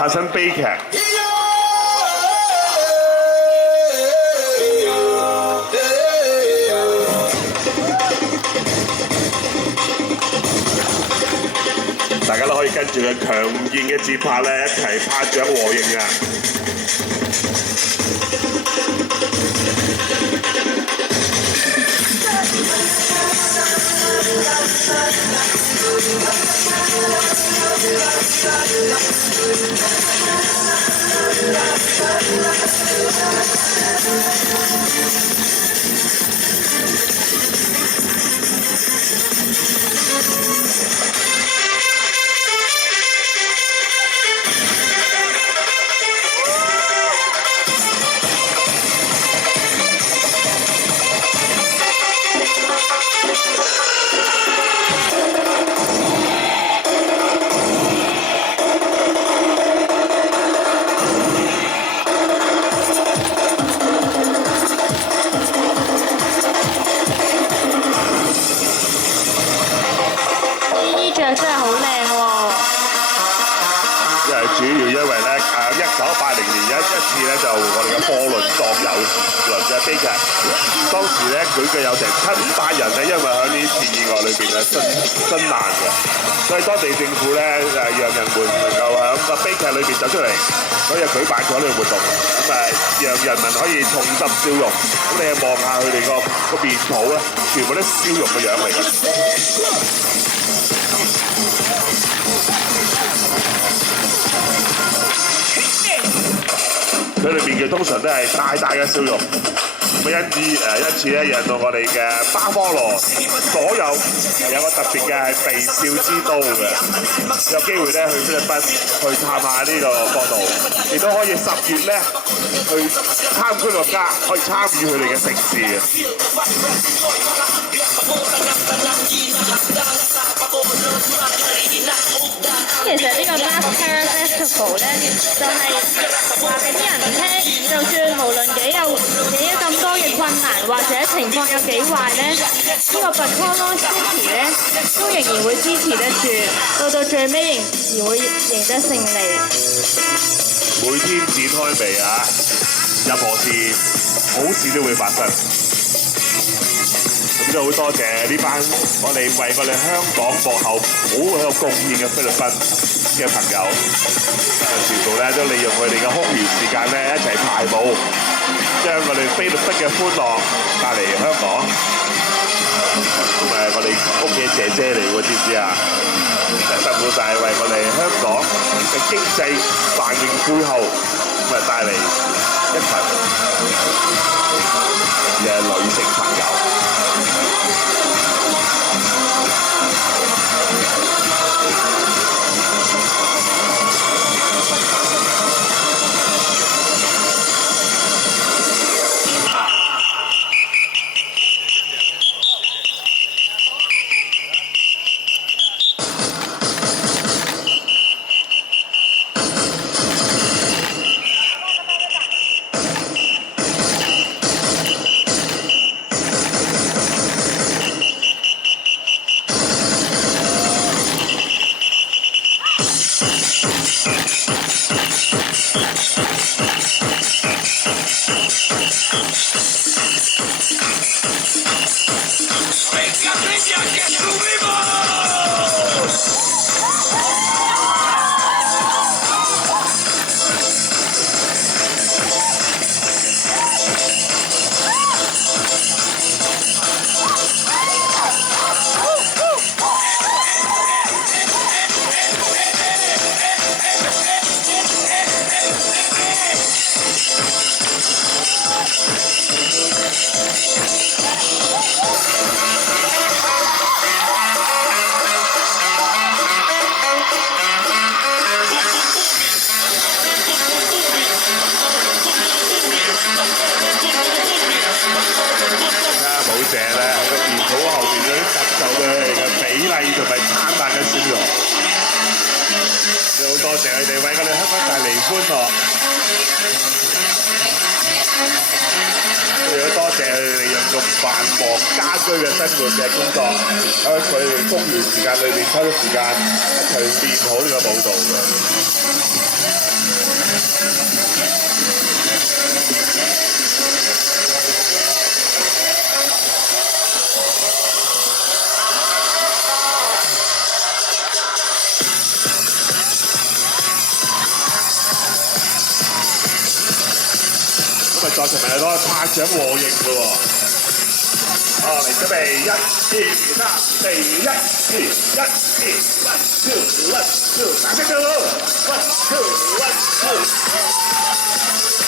發生悲劇。大家都可以跟住佢強健嘅節拍咧，一齊拍掌和應啊！主要因為咧1980年一次咧就我哋嘅貨輪撞遊輪嘅悲劇，當時咧佢嘅有成700人咧，因為喺呢次意外裏邊咧殉難嘅，所以當地政府咧讓人們能夠喺個悲劇裏邊走出嚟，所以舉辦咗呢個活動，咁讓人民可以重拾笑容。咁你望下佢哋個面譜咧，全部都笑容嘅樣嚟嘅。佢哋面具通常都係大大嘅笑容，咁因此咧，讓到我哋嘅巴科羅所有有個特別嘅微笑之都嘅，有機會咧去菲律賓去探下呢個國度，亦都可以10月咧去參觀國家，可以參與佢哋嘅城市嘅。其實呢個 NASCAR Festival 咧，就係話俾啲人聽，就算無論幾咁多嘅困難，或者情況有幾壞咧，呢個 Bacolod City 咧都仍然會支持得住，到最尾仍然會贏得勝利。每天展開未啊？任何事好事都會發生。咁都好多謝呢班我哋為我哋香港幕後好有貢獻嘅菲律賓嘅朋友，全部咧都利用佢哋嘅空餘時間咧一齊排舞，將我哋菲律賓嘅歡樂帶嚟香港。咁我哋屋企姐姐嚟喎，知唔知啊？辛苦晒為我哋香港嘅經濟繁榮背後帶嚟一群嘅女性朋友。抽出時間一齊練好呢個舞蹈嘅。咁啊，在場咪攞拍掌和應嘅喎。嚟準備1、2、3、4，1、2、1、2、1、2、1、2，打隻腳，1、2、1、2。